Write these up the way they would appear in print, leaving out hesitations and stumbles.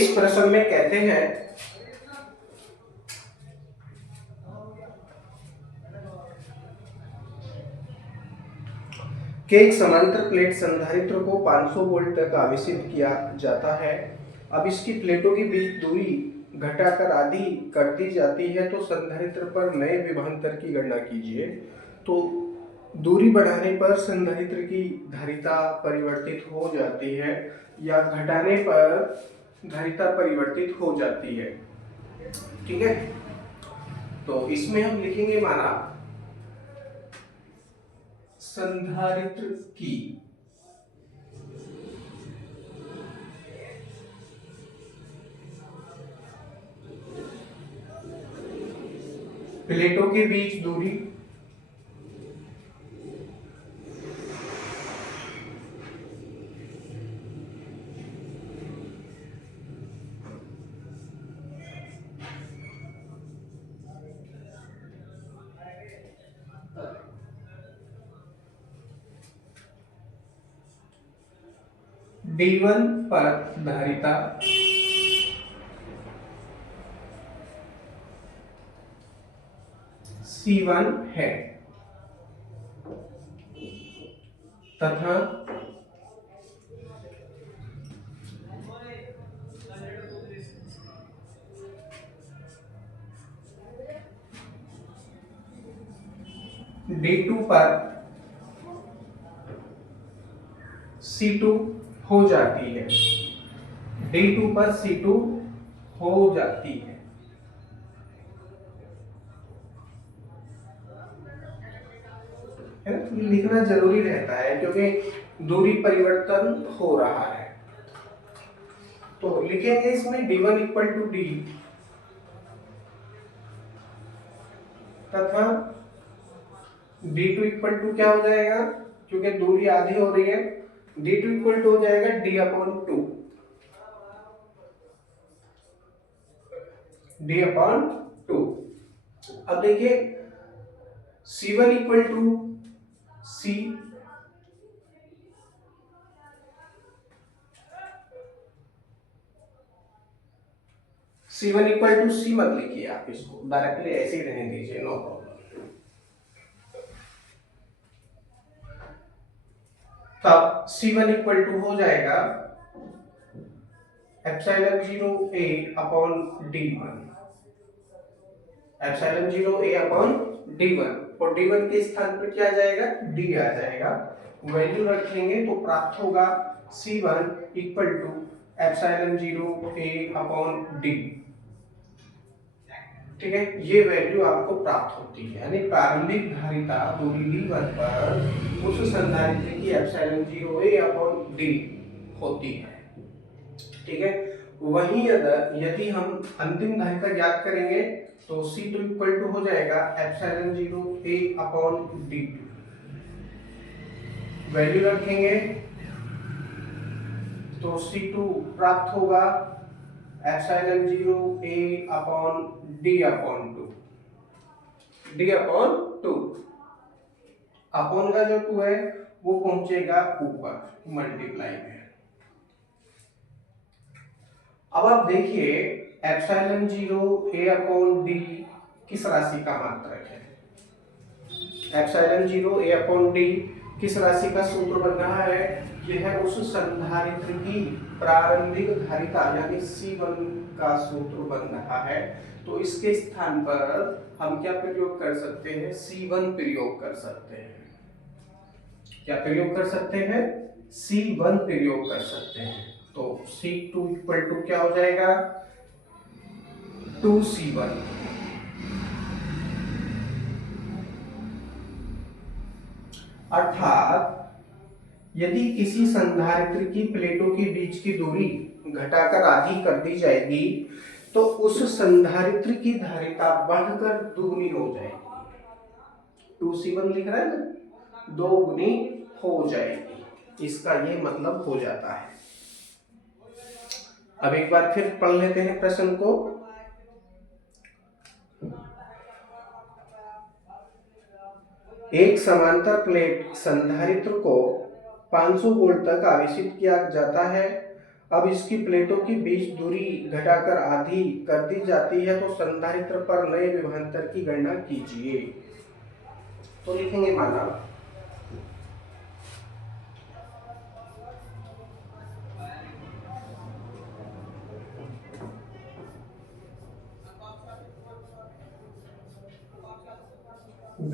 इस प्रश्न में कहते हैं कि एक समांतर प्लेट संधारित्र को 500 वोल्ट तक आवेशित किया जाता है। अब इसकी प्लेटों के बीच दूरी घटाकर आधी कर दी जाती है, तो संधारित्र पर नए विभवांतर की गणना कीजिए। तो दूरी बढ़ाने पर संधारित्र की धारिता परिवर्तित हो जाती है या घटाने पर धारिता परिवर्तित हो जाती है। ठीक है, तो इसमें हम लिखेंगे माना संधारित्र की प्लेटों के बीच दूरी D1 पर धारिता C1 है तथा D2 पर C2 हो जाती है। D2 पर C2 हो जाती है। ये लिखना जरूरी रहता है क्योंकि दूरी परिवर्तन हो रहा है। तो लिखेंगे इसमें D1 इक्वल टू D तथा D2 इक्वल टू क्या हो जाएगा, क्योंकि दूरी आधी हो रही है, D2 इक्वल टू हो जाएगा D अपॉन 2। D upon 2। अब देखिए C1 equal to C C1 equal to C मत लिखिए, आप इसको डायरेक्टली ऐसे ही रहने दीजिए, नो प्रॉब्लम। तब C1 इक्वल टू हो जाएगा epsilon 0 A upon D1, epsilon 0 A upon D1, और D1 के स्थान पर क्या आ जाएगा, D आ जाएगा। वैल्यू रखेंगे तो प्राप्त होगा C1 equal to epsilon 0 A upon D। ठीक है, ये वैल्यू आपको प्राप्त होती है, यानी प्रारंभिक धारिता दूरी D1 पर उस संधारित्र की एप्सिलॉन 0 A अपॉन D होती है। ठीक है, वहीं यदि हम अंतिम धारिता ज्ञात करेंगे तो C2 इक्वल टू हो जाएगा epsilon 0 A upon D2। Value रखेंगे तो C2 प्राप्त होगा epsilon 0 A upon D upon 2, D upon 2। Upon का जो 2 है वो पहुंचेगा ऊपर मल्टीप्लाई में। अब आप देखिए एप्सिलॉन 0 A अपॉन D किस राशि का मात्रक है। एप्सिलॉन 0 A अपॉन D किस राशि का सूत्र बन रहा है, यह उस संधारित्र की प्रारंभिक धारिता यानी C1 का सूत्र बन रहा है। तो इसके स्थान पर हम क्या प्रयोग कर सकते हैं, C1 प्रयोग कर सकते हैं। क्या प्रयोग कर सकते हैं, C1 प्रयोग कर सकते हैं। तो C2 इक्वल टू क्या हो जाएगा, 2C1। अर्थात यदि किसी संधारित्र की प्लेटों के बीच की दूरी घटाकर आधी कर दी जाएगी तो उस संधारित्र की धारिता बढ़कर दुगनी हो जाएगी। 2C1 लिख रहा है ना, दो गुनी हो जाएगी, इसका ये मतलब हो जाता है। अब एक बार फिर पढ़ लेते हैं प्रश्न को। एक समांतर प्लेट संधारित्र को 500 वोल्ट तक आवेशित किया जाता है। अब इसकी प्लेटों की बीच दूरी घटाकर आधी कर दी जाती है, तो संधारित्र पर नए विभवांतर की गणना कीजिए। तो लिखेंगे माना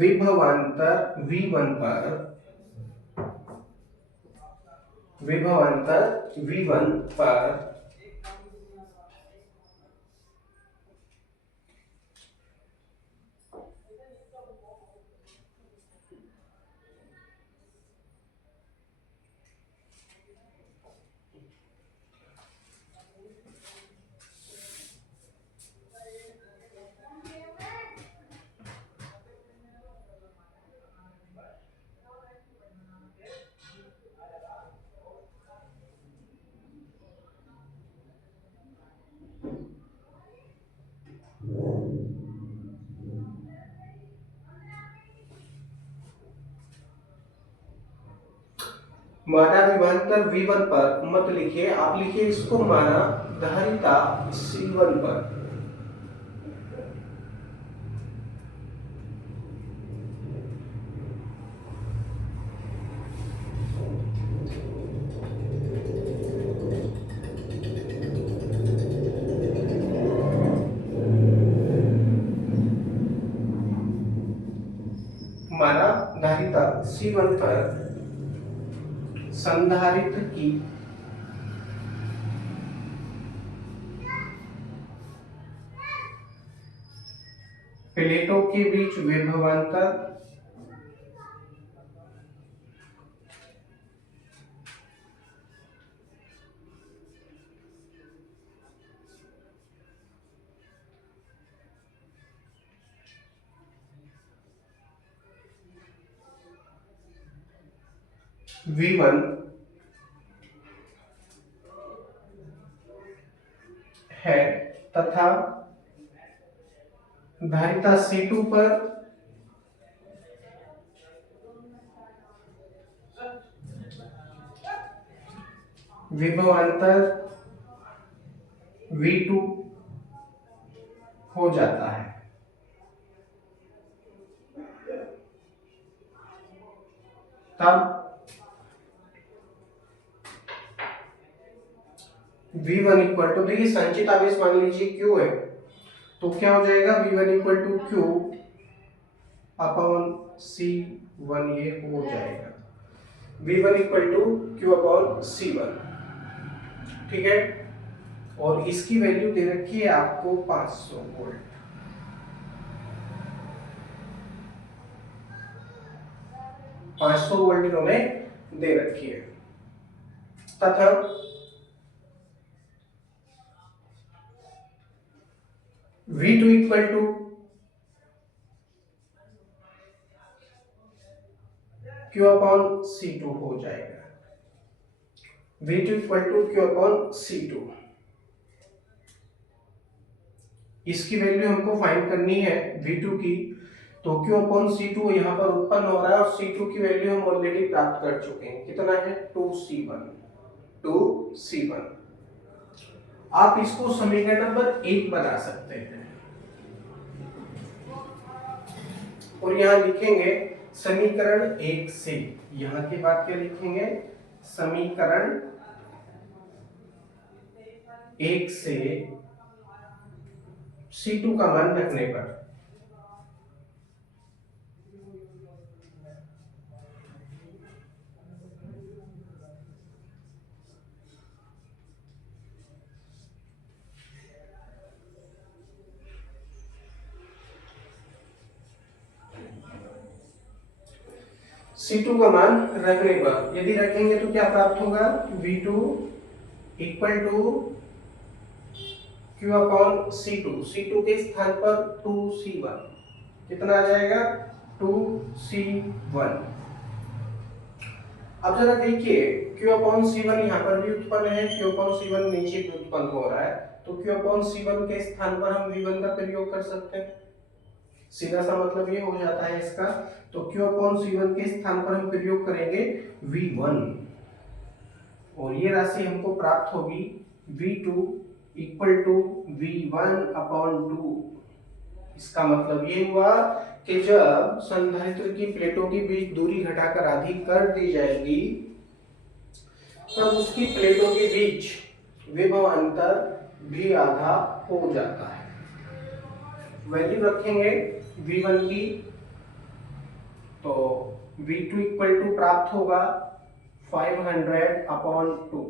विभवांतर V1 पर विभवांतर V1 पर माना विभवांतर V1 पर मत लिखिए, आप लिखिए इसको माना धारिता C1 पर। माना धारिता C1 पर संधारित्र की प्लेटों के बीच विभवांतर V1 है तथा धारिता C2 पर विभवांतर V2 हो जाता है। तब V1 इक्वल टू, देखिए संचित आवेश मान लीजिए Q है, तो क्या हो जाएगा V1 equal to Q upon C1, ये हो जाएगा V1 equal to Q upon C1। ठीक है, और इसकी वैल्यू दे रखी है आपको 500 वोल्ट। वोल्ट इन्होंने दे रखी है तथा V2 equal to Q upon C2 हो जाएगा। V2 equal to Q upon C2, इसकी वैल्यू हमको फाइंड करनी है V2 की, तो Q अपॉन C2 यहाँ पर उत्पन्न हो रहा है और C2 की वैल्यू हम ऑलरेडी प्राप्त कर चुके हैं। कितना है 2C1। आप इसको समीकरण नंबर 1 बना सकते हैं और यहाँ लिखेंगे समीकरण 1 से, यहाँ के बाद क्या लिखेंगे, समीकरण 1 से C2 का मान रखने पर C2 का मान रखने पर यदि रखेंगे तो क्या प्राप्त होगा, V2 equal to Q upon C2 के स्थान पर 2C1, कितना आ जाएगा 2C1। अब जरा देखिए Q अपॉन C1 यहाँ पर भी उत्पन्न है, Q अपॉन C1 नीचे भी उत्पन्न हो रहा है, तो Q अपॉन C1 के स्थान पर हम V1 का प्रयोग कर सकते हैं। सीधा सा मतलब ये हो जाता है इसका, तो Q अपॉन C1 के स्थान पर हम प्रयोग करेंगे V1 और ये राशि हमको प्राप्त होगी V2 इक्वल टू V1/2। इसका मतलब ये हुआ कि जब संधारित्र की प्लेटों के बीच दूरी घटाकर आधी कर दी जाएगी तब उसकी प्लेटों के बीच विभवांतर भी आधा हो जाता है। वैल्यू रखेंगे V1 की, तो V2 इक्वल टू प्राप्त होगा 500/2,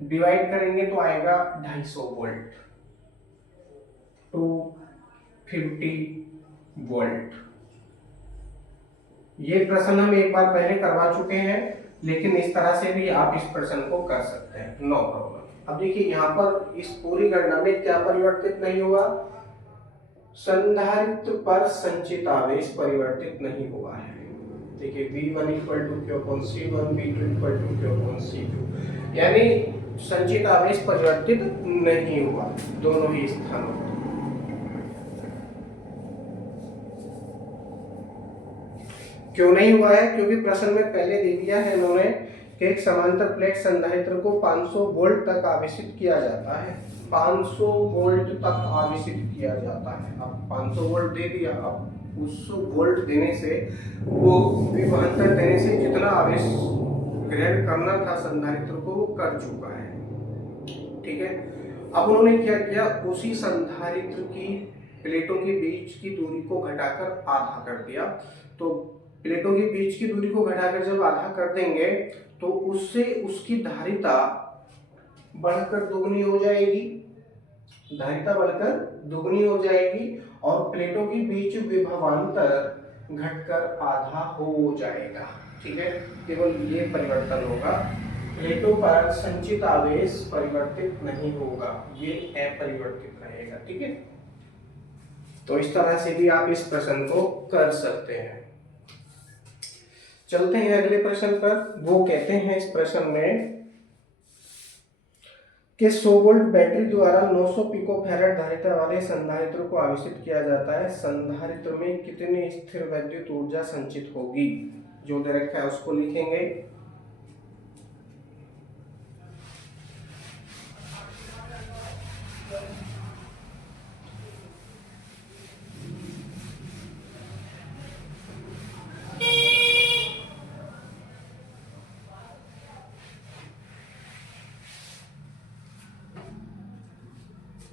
डिवाइड करेंगे तो आएगा 250 वोल्ट, 250 वोल्ट। ये प्रश्न हम एक बार पहले करवा चुके हैं, लेकिन इस तरह से भी आप इस प्रश्न को कर सकते हैं, नो प्रॉब्लम। अब देखिए यहाँ पर इस पूरी गणना में क्या परिवर्तित नहीं हुआ, संधारित्र पर संचित आवेश परिवर्तित नहीं हुआ है। देखिए V1 equal to Q/C1, V2 equal to Q/C2, यानी संचित आवेश परिवर्तित नहीं हुआ दोनों ही स्थानों पर। क्यों नहीं हुआ है? क्योंकि प्रश्न में पहले दे दिया है इन्होंने कि एक समांतर प्लेट संधारित्र को 500 वोल्ट तक आवेशित किया जाता है, 500 वोल्ट तक आवेशित किया जाता है। अब 500 वोल्ट दे दिया, अब उस वोल्ट देने से, वो विभवांतर देने से जितना आवेश ग्रहण करना था संधारित्र को वो कर चुका है, ठीक है। अब उन्होंने क्या किया, उसी संधारित्र की प्लेटों के बीच की दूरी को घटाकर आधा कर दिया। तो प्लेटों के बीच की दूरी को घटाकर जब आधा कर देंगे तो उससे उसकी धारिता बढ़कर दुगनी हो जाएगी, धारिता बढ़कर दुगनी हो जाएगी और प्लेटों के बीच विभवांतर घटकर आधा हो जाएगा, ठीक है। केवल ये परिवर्तन होगा, प्लेटों पर संचित आवेश परिवर्तित नहीं होगा, ये अपरिवर्तित रहेगा, ठीक है। तो इस तरह से भी आप इस प्रश्न को कर सकते हैं। चलते हैं अगले प्रश्न पर। वो कहते हैं इस प्रश्न में कि 100 वोल्ट बैटरी द्वारा 900 पिकोफैराड धारिता वाले संधारित्र को आवेशित किया जाता है, संधारित्र में कितनी स्थिर वैद्युत ऊर्जा संचित होगी? जो दे रखा है उसको लिखेंगे।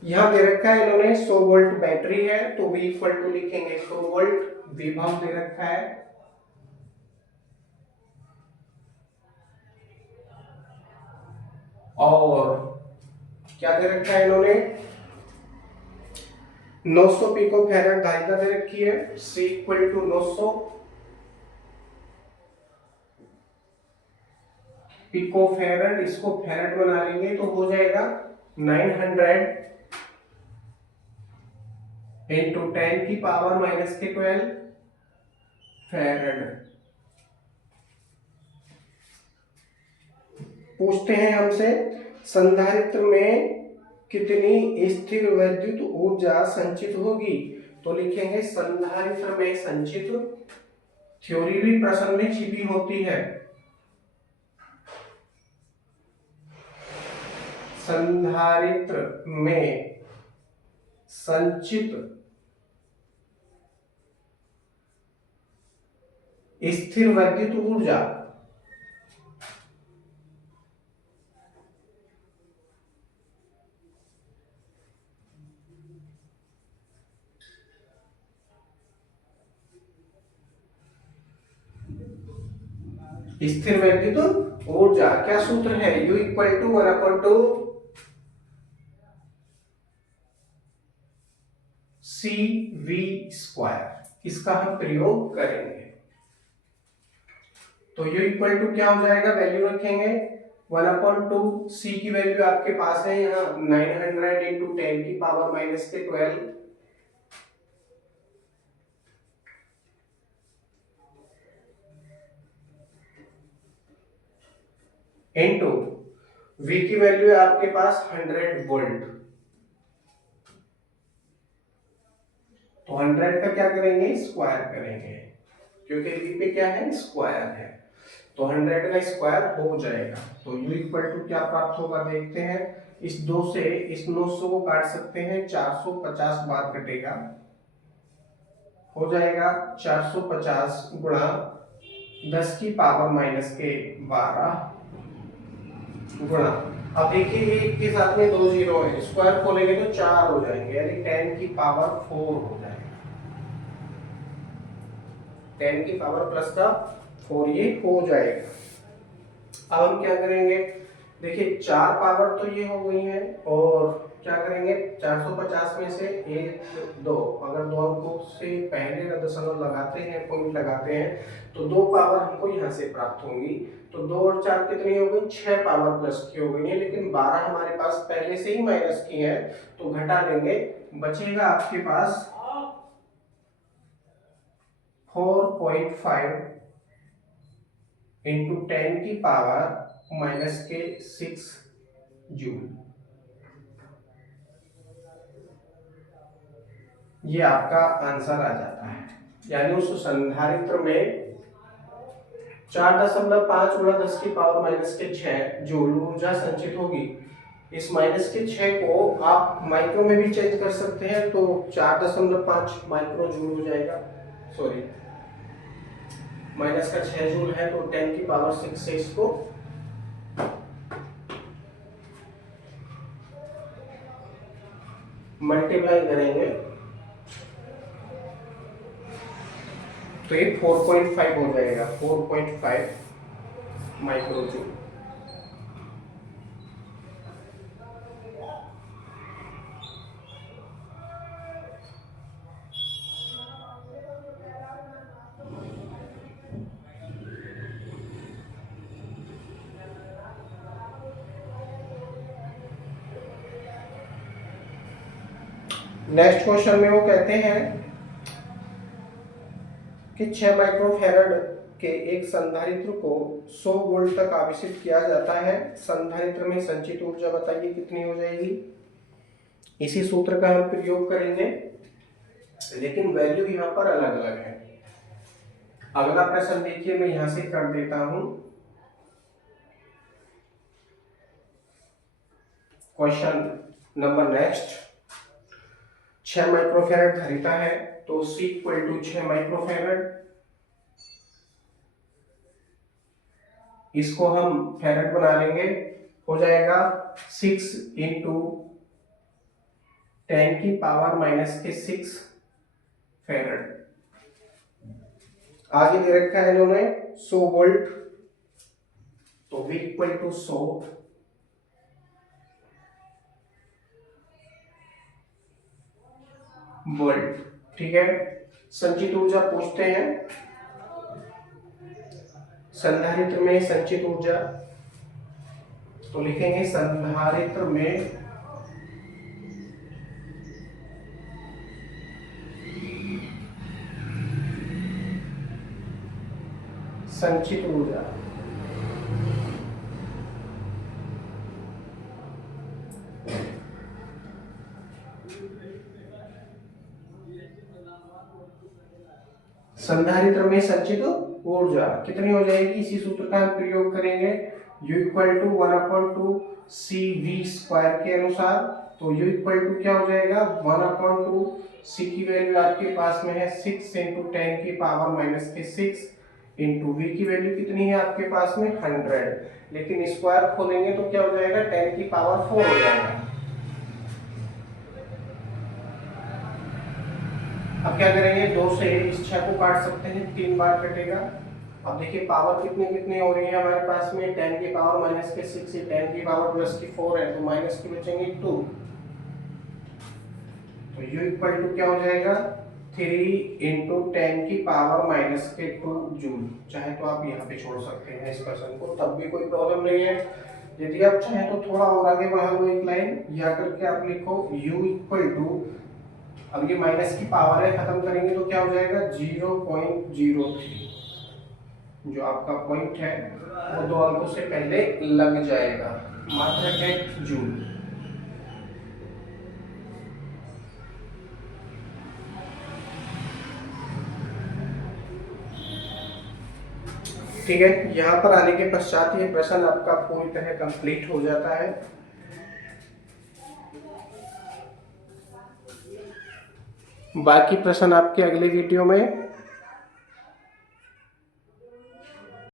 यहां दे रखा है इन्होंने 100 वोल्ट बैटरी है, तो V इक्वल टू लिखेंगे 100 वोल्ट, विभव दे रखा है और क्या दे रखा है इन्होंने, 900 पिकोफैराड धारिता दे रखी है, C इक्वल टू 900 पिकोफैराड, इसको फैराड बना लेंगे तो हो जाएगा 900 इंटू 10 की पावर -12 फैराड। पूछते हैं हमसे संधारित्र में कितनी स्थिर वैद्युत ऊर्जा संचित होगी, तो लिखेंगे संधारित्र में संचित, थ्योरी भी प्रश्न में छिपी होती है, संधारित्र में संचित स्थिर वैद्युत ऊर्जा स्थिर वैद्युत ऊर्जा क्या सूत्र है, U इक्वल टू 1/2 CV², इसका हम प्रयोग करेंगे। तो U इक्वल टू क्या हो जाएगा, वैल्यू रखेंगे 1/2, C की वैल्यू आपके पास है यहाँ 900 इंटू 10 की पावर -12 इंटू V की वैल्यू है आपके पास 100 वोल्ट, तो 100 का क्या करेंगे, स्क्वायर करेंगे, क्योंकि V पे क्या है, स्क्वायर है। तो 100 का स्क्वायर हो जाएगा। तो u इक्वल टू क्या प्राप्त होगा देखते हैं। इस 2 से इस 900 को काट सकते हैं, 450 बार कटेगा, हो जाएगा 450 गुणा 10 की पावर माइनस के 12 गुणा, अब देखिए एक के साथ में 2 जीरो है, स्क्वायर खोलेंगे तो 4 हो जाएंगे, यानी 10 की पावर 4 हो जाएगा, 10 की पावर प्लस का 4 ये हो जाएगा। अब हम क्या करेंगे, देखिए 4 पावर तो ये हो गई है, और क्या करेंगे 450 में से 1 2, अगर 2 अंकों से पहले का दशमलव लगाते हैं, पॉइंट लगाते हैं, तो 2 पावर हमको यहाँ से प्राप्त होंगी। तो 2 और 4 कितनी हो गई, 6 पावर प्लस की हो गई है, लेकिन 12 हमारे पास पहले से ही माइनस की है, तो घटा लेंगे, बचेगा आपके पास 4.5 इंटू 10 की पावर माइनस के 6 जूल। ये आपका आंसर आ जाता है, यानी उस संधारित्र में 4.5 गुणा 10 की पावर माइनस के 6 जूल ऊर्जा संचित होगी। इस माइनस के 6 को आप माइक्रो में भी चेंज कर सकते हैं, तो 4.5 माइक्रो जूल हो जाएगा, सॉरी माइनस का 6 जूल है, तो 10 की पावर 6 से इसको मल्टीप्लाई करेंगे, तो ये 4.5 हो जाएगा, 4.5 माइक्रो जूल। नेक्स्ट क्वेश्चन में वो कहते हैं कि 6 माइक्रोफैरड के एक संधारित्र को 100 वोल्ट तक आवेशित किया जाता है, संधारित्र में संचित ऊर्जा बताइए कितनी हो जाएगी। इसी सूत्र का हम प्रयोग करेंगे, लेकिन वैल्यू यहाँ पर अलग अलग है। अगला प्रश्न देखिए, मैं यहां से कर देता हूं। क्वेश्चन नंबर नेक्स्ट, 6 माइक्रोफैरड धारिता है, तो C इक्वल टू 6 माइक्रोफैरड, इसको हम फैरड बना लेंगे, हो जाएगा 6 इंटू 10 की पावर माइनस के 6 फैरड। आगे दे रखा है इन्होंने 100 वोल्ट, तो V इक्वल टू 100 वोल्ट, ठीक है। संचित ऊर्जा पूछते हैं, संधारित्र में संचित ऊर्जा, तो लिखेंगे संधारित्र में संचित ऊर्जा, संधारित्र में संचित ऊर्जा कितनी हो जाएगी, इसी सूत्र का हम प्रयोग करेंगे, U equal to 1/2 CV square के अनुसार। तो U इक्वल टू क्या हो जाएगा, 1/2 C की वैल्यू आपके पास में है 6 इंटू 10 की पावर माइनस के 6 इंटू V की वैल्यू कितनी है आपके पास में 100, लेकिन स्क्वायर खोलेंगे तो क्या हो जाएगा 10 की पावर 4 हो जाएगा। अब क्या करेंगे, 2 से इस 6 को काट सकते हैं, 3 बार कटेगा। अब देखिए पावर कितनी कितनी हो रही है हमारे पास में, 10 की पावर माइनस के 6 से 10 की पावर प्लस की 4 है, तो माइनस की बचेंगे 2, तो U इक्वल टू क्या हो जाएगा 3 इंटू 10 की पावर माइनस के 2 जूल। चाहे तो आप यहाँ पे छोड़ सकते हैं इस क्वेश्चन को, तब भी कोई प्रॉब्लम नहीं है। यदि आप चाहें तो थोड़ा और आगे बढ़ा लो एक लाइन, या करके आप लिखो U इक्वल टू, अब ये माइनस की पावर है, खत्म करेंगे तो क्या हो जाएगा 0.03, जो आपका पॉइंट है वो 2 अंकों से पहले लग जाएगा, मात्रा है जूल। ठीक है, यहाँ पर आने के पश्चात ये प्रश्न आपका पूरी तरह कंप्लीट हो जाता है। बाकी प्रश्न आपके अगले वीडियो में